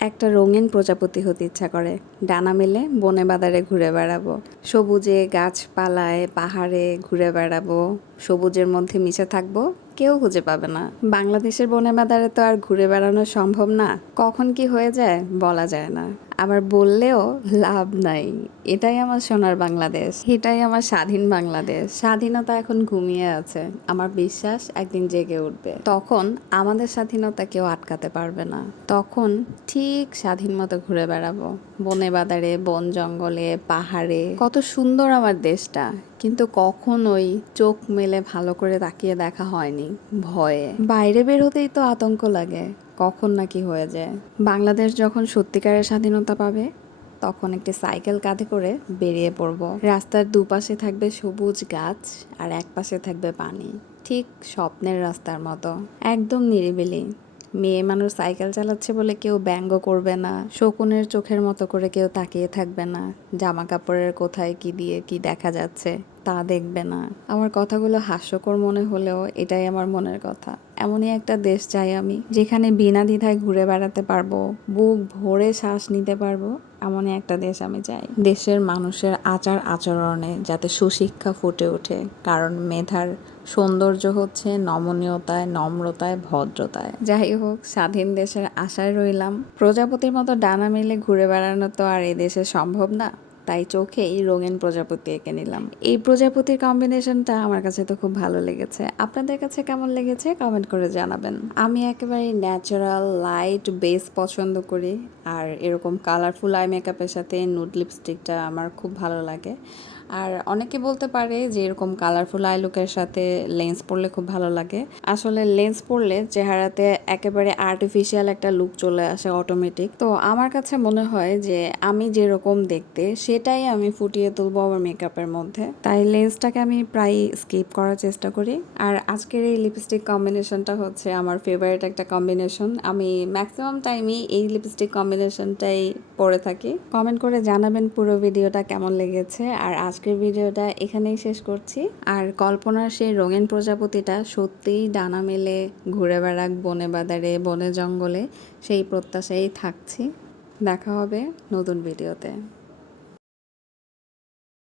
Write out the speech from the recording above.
একটা রঙিন প্রজাপতি হতে ইচ্ছা করে। ডানা মেলে বনে বাদারে ঘুরে বেড়াবো, সবুজে গাছপালায় পাহাড়ে ঘুরে বেড়াবো, সবুজের মধ্যে মিশে থাকবো, কেউ খুঁজে পাবে না। বাংলাদেশের বনে বাদারে তো আর ঘুরে বেড়ানো সম্ভব না, কখন কি হয়ে যায় বলা যায় না। আবার বললেও লাভ নাই। এটাই আমার সোনার বাংলাদেশ, এটাই আমার স্বাধীন বাংলাদেশ। স্বাধীনতা এখন ঘুমিয়ে আছে, আমার বিশ্বাস একদিন জেগে উঠবে। তখন আমাদের স্বাধীনতা কেউ আটকাতে পারবে না। তখন ঠিক স্বাধীন মতো ঘুরে বেড়াবো, বনে বাদারে, বন জঙ্গলে, পাহাড়ে। কত সুন্দর আমার দেশটা, কিন্তু কখনোই চোখ মেলে ভালো করে তাকিয়ে দেখা হয়নি ভয়ে। বাইরে বের হতেই তো আতঙ্ক লাগে, কখন না কি হয়ে যায়। বাংলাদেশ যখন সত্যিকারের স্বাধীনতা পাবে, তখন একটি সাইকেল কাঁধে করে বেরিয়ে পড়ব। রাস্তার দুপাশে থাকবে সবুজ গাছ আর এক পাশে থাকবে পানি, ঠিক স্বপ্নের রাস্তার মতো, একদম নিরিবিলি। মেয়ে মানুষ সাইকেল চালাচ্ছে বলে কেউ ব্যঙ্গ করবে না, শকুনের চোখের মতো করে কেউ তাকিয়ে থাকবে না, জামা কাপড়ের কোথায় কি দিয়ে কি দেখা যাচ্ছে তা দেখবে না। আমার কথাগুলো হাস্যকর মনে হলেও এটাই আমার মনের কথা। এমনই একটা দেশ চাই আমি, যেখানে বিনা দ্বিধায় ঘুরে বেড়াতে পারবো, বুক ভরে শ্বাস নিতে পারবো। এমনই একটা দেশ আমি চাই। দেশের মানুষের আচার আচরণে যাতে সুশিক্ষা ফুটে ওঠে, কারণ মেধার সৌন্দর্য হচ্ছে নমনীয়তায়, নম্রতায়, ভদ্রতায়। যাই হোক, স্বাধীন দেশের আশায় রইলাম। প্রজাপতির মতো ডানা মেলে ঘুরে বেড়ানো তো আর এই দেশে সম্ভব না, তাই চোখেই রঙিন প্রজাপতি এঁকে নিলাম। এই প্রজাপতির কম্বিনেশনটা আমার কাছে তো খুব ভালো লেগেছে। আপনাদের কাছে কেমন লেগেছে কমেন্ট করে জানাবেন। আমি একেবারে ন্যাচারাল লাইট বেস পছন্দ করি, আর এরকম কালারফুল আই মেকআপের সাথে নুড লিপস্টিকটা আমার খুব ভালো লাগে। আর অনেকে বলতে পারে যে এরকম কালারফুল আই লুকের সাথে লেন্স পরলে খুব ভালো লাগে। আসলে লেন্স পরলে চেহারাতে একেবারে আর্টিফিশিয়াল একটা লুক চলে আসে অটোমেটিক। তো আমার কাছে মনে হয় যে আমি যেরকম দেখতে সেটাই আমি ফুটিয়ে তুলবো আমার মেকআপের মধ্যে, তাই লেন্সটাকে আমি প্রায় স্কিপ করার চেষ্টা করি। আর আজকের এই লিপস্টিক কম্বিনেশনটা হচ্ছে আমার ফেভারিট একটা কম্বিনেশন। আমি ম্যাক্সিমাম টাইমই এই লিপস্টিক কম্বিনেশনটাই পরে থাকি। কমেন্ট করে জানাবেন পুরো ভিডিওটা কেমন লেগেছে। আর আজকের ভিডিওটা এখানেই শেষ করছি। আর কল্পনার সেই রঙিন প্রজাপতিটা সত্যিই ডানা মেলে ঘুরে বেড়াক বনে বাদারে, বনে জঙ্গলে, সেই প্রত্যাশাই থাকছি। দেখা হবে নতুন ভিডিওতে।